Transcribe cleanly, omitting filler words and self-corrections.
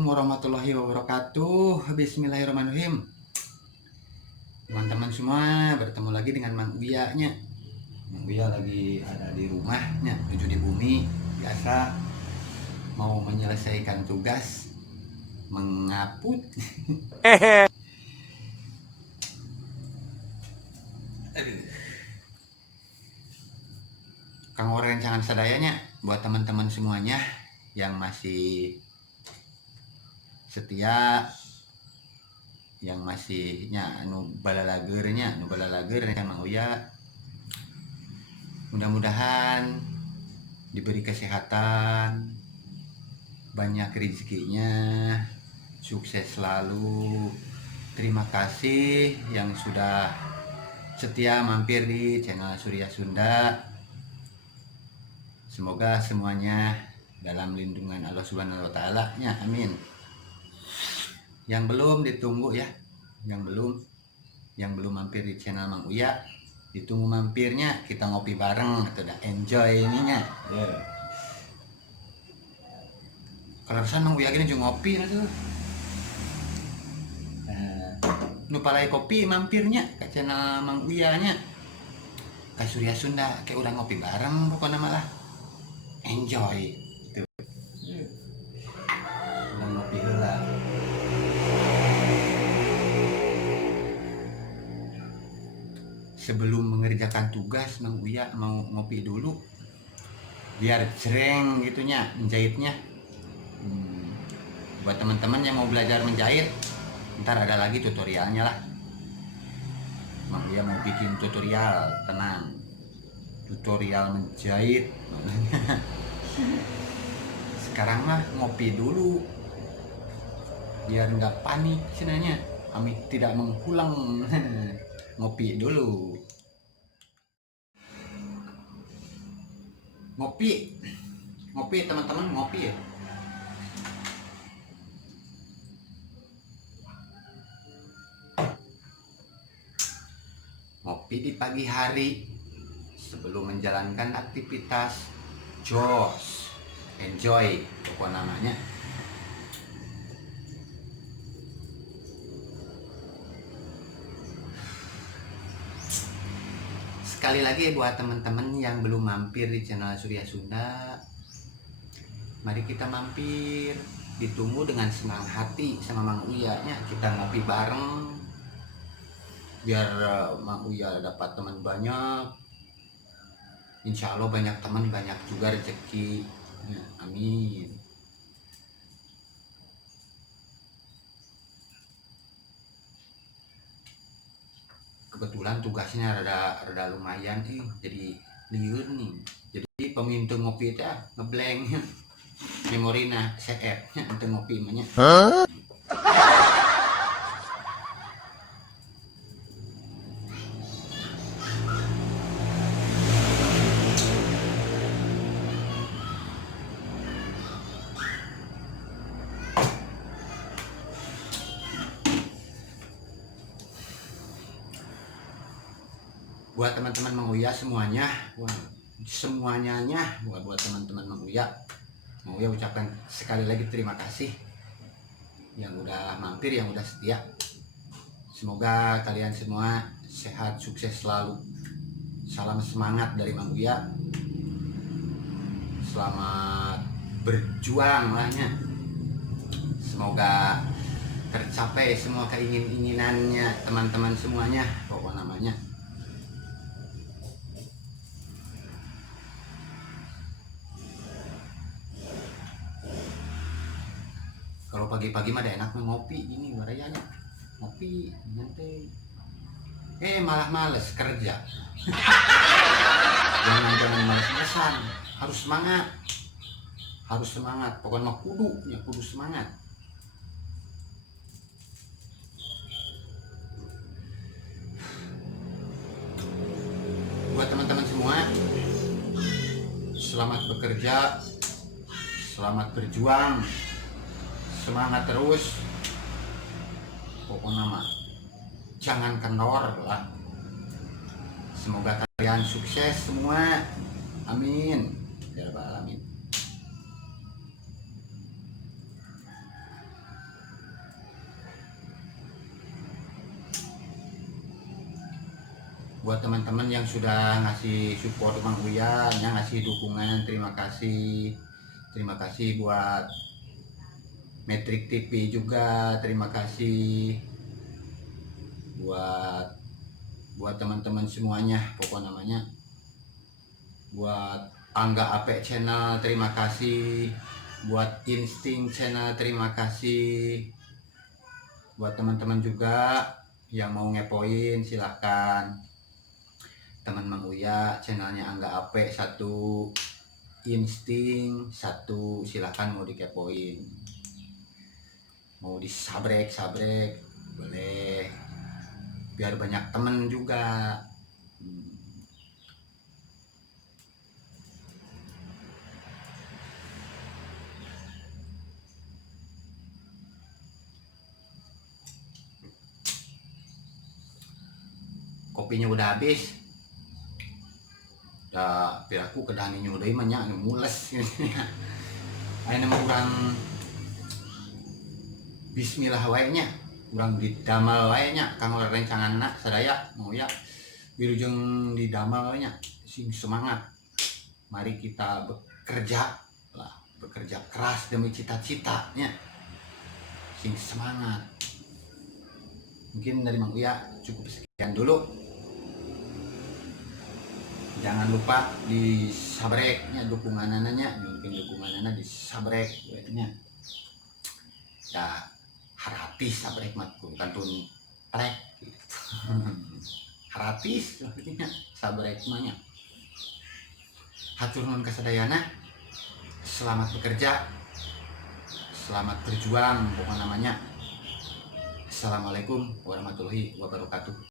Assalamualaikum warahmatullahi wabarakatuh. Bismillahirrahmanirrahim. Teman-teman semua, bertemu lagi dengan Mang Uya nya. Mang Uya lagi ada di rumahnya, menuju di bumi. Biasa mau menyelesaikan tugas mengaput. Kang rencangan sadayanya buat teman-teman semuanya yang masih setia, yang masihnya nu balalagernya kan Mang Uya, mudah-mudahan diberi kesehatan, banyak rezekinya, sukses selalu. Terima kasih yang sudah setia mampir di channel Surya Sunda. Semoga semuanya dalam lindungan Allah Subhanahu wa taala nya, amin. Yang belum ditunggu ya, yang belum mampir di channel Mang Uya, ditunggu mampirnya, kita ngopi bareng atau udah enjoy ininya. Yeah. Kalau pesan Mang Uya gini juga ngopi tuh. Nu palai kopi mampirnya ke channel Mang Uya nya. Ke Surya Sunda kayak udah ngopi bareng pokoknya malah enjoy tuh. Udah ngopi heula. Sebelum mengerjakan tugas, Mang Uya mau ngopi dulu biar cereng gitunya menjahitnya. Buat teman-teman yang mau belajar menjahit, ntar ada lagi tutorialnya lah. Mang Uya mau bikin tutorial, tenang, tutorial menjahit. Sekarang mah ngopi dulu biar nggak panik sebenarnya, kami tidak mengulang. Ngopi dulu. Ngopi teman-teman, ngopi ya. Ngopi di pagi hari sebelum menjalankan aktivitas, jos, enjoy pokok namanya. Sekali lagi buat teman-teman yang belum mampir di channel Surya Sunda, mari kita mampir, ditunggu dengan senang hati sama Mang Uya nya. Kita ngopi bareng biar Mang Uya dapat teman banyak. Insya Allah banyak teman, banyak juga rezeki ya, amin. Kebetulan tugasnya rada lumayan jadi liur nih. Jadi pemintu ngopi itu ngeblank memorina CF nya untuk ngopi namanya. Buat teman-teman Mang Uya semuanya, buat teman-teman Mang Uya ucapkan sekali lagi terima kasih yang udah mampir, yang udah setia. Semoga kalian semua sehat, sukses selalu. Salam semangat dari Mang Uya. Selamat berjuang lahnya. Semoga tercapai semua keinginannya teman-teman semuanya, pokok namanya. Kalau pagi-pagi mah ada enak ngopi ini warayanya. Ngopi nanti malah males kerja. jangan males-malesan, harus semangat, pokoknya kudu semangat. Buat teman-teman semua, selamat bekerja, selamat berjuang, semangat terus, pokoknya mah jangan kendor lah. Semoga kalian sukses semua, amin ya rabbal alamin. buat teman-teman yang sudah ngasih support Mang Uya, yang ngasih dukungan, terima kasih. Terima kasih buat Metrik TV juga, terima kasih buat teman-teman semuanya, pokok namanya. Buat Angga Ape Channel, terima kasih. Buat Insting Channel, terima kasih. Buat teman-teman juga yang mau ngepoin, silahkan. Teman Mang Uya channelnya Angga Ape 1, Insting 1, silahkan mau dikepoin, mau disabrek boleh, biar banyak temen juga. Kopinya udah habis, udah piraku kedaninya udah banyak mules. Ayo nama orang bismillah wae urang didamal wae nya kang rencanganna sadaya mau ya wilujeng didamal wae nya sing semangat. Mari kita bekerja lah, bekerja keras demi cita-citanya, sing semangat. Mungkin dari Mang Uya cukup sekian dulu. Jangan lupa disabreknya dukunganannya, mungkin dukunganana disabrek nya. Ya haratis sabrek mat kantun plek gitu. Haratis artinya sabrek mah nya. Hatur nuhun kasadayana, selamat bekerja, selamat berjuang pokok namanya. Assalamualaikum warahmatullahi wabarakatuh.